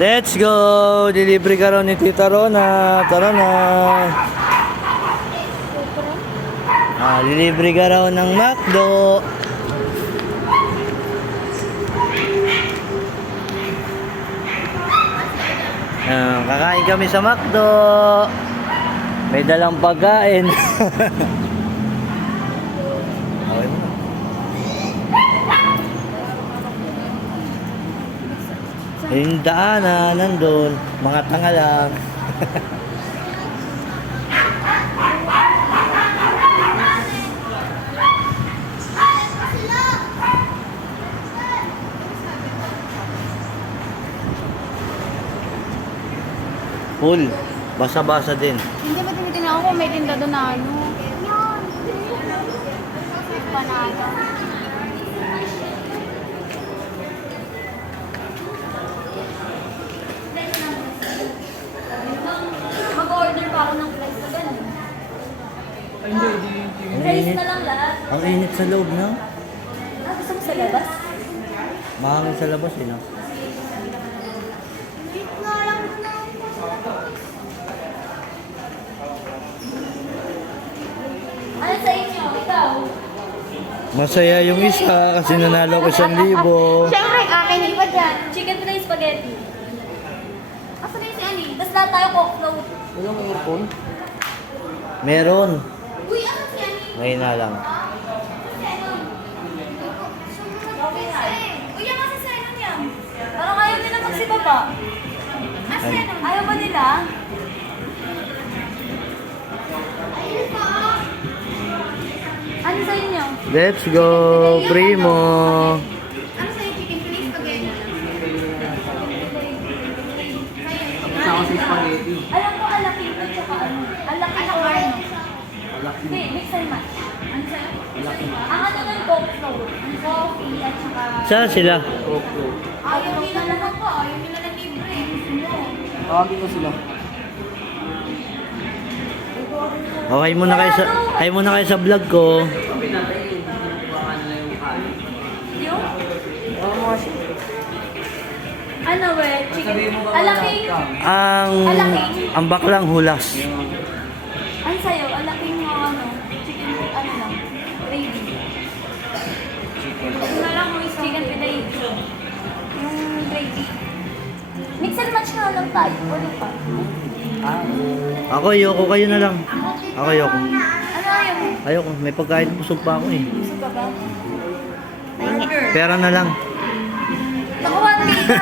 Let's go! Delivery ka raw ni Tita Rona. Tara na. Delivery ka raw ng McDo. Kakain kami sa McDo. May dalang pagkain. Okay mo. Yung daanan, nandun. Mga tanga lang. Full. Basa-basa din. Hindi ba tinitingnan ako kung may tinda doon na ano? Yun. Panalo. Mag-order pa ako ng fries na gano'n. Fries na lang lahat. Ang init sa loob, no? Gusto mo sa labas? Mahangin sa labas, eh, no? Ano sa inyo? Ikaw? Masaya yung isa kasi nanalo ko 1,000. Siyempre, akin iba dyan. Chicken fries spaghetti. Asa na yung si Ani? Tapos lahat tayo coke float. Walang earphone? Meron. Uy, asa si Ani? Ngayon na lang. Uy, yung asa si Ani niya? Parang ayaw nila magsibaba. Ayaw ba nila? Ano sa inyo? Let's go, Primo. Ano sa inyo? Chicken fries spaghetti? Ako sa spaghetti. Alam ko, alaking at saka ano? Alaking ako ano? Hindi, mix and match. Ano sa'yo? Ang ano ng coke float? Ang coffee at saka... Saan sila? Ayaw nila naman po. Ayaw nila na libre. Tawagin ko sila. Oh, hi muna kayo sa vlog ko. Yung? Ano we? Chicken? Alaking? Ang baklang hulas. Ano sa'yo? Alaking mga ano? Chicken, ano lang? Gravy. Yung na lang mo is chicken fillet. Yung gravy. Mix and match na lang tayo. Wala pa. Ako, ayoko, kayo na lang. Ako, ayoko. Ano ayaw mo? Ayoko, may pagkain, busog pa ako eh. Gusto ka ba? Pera na lang. Nakuha na kita.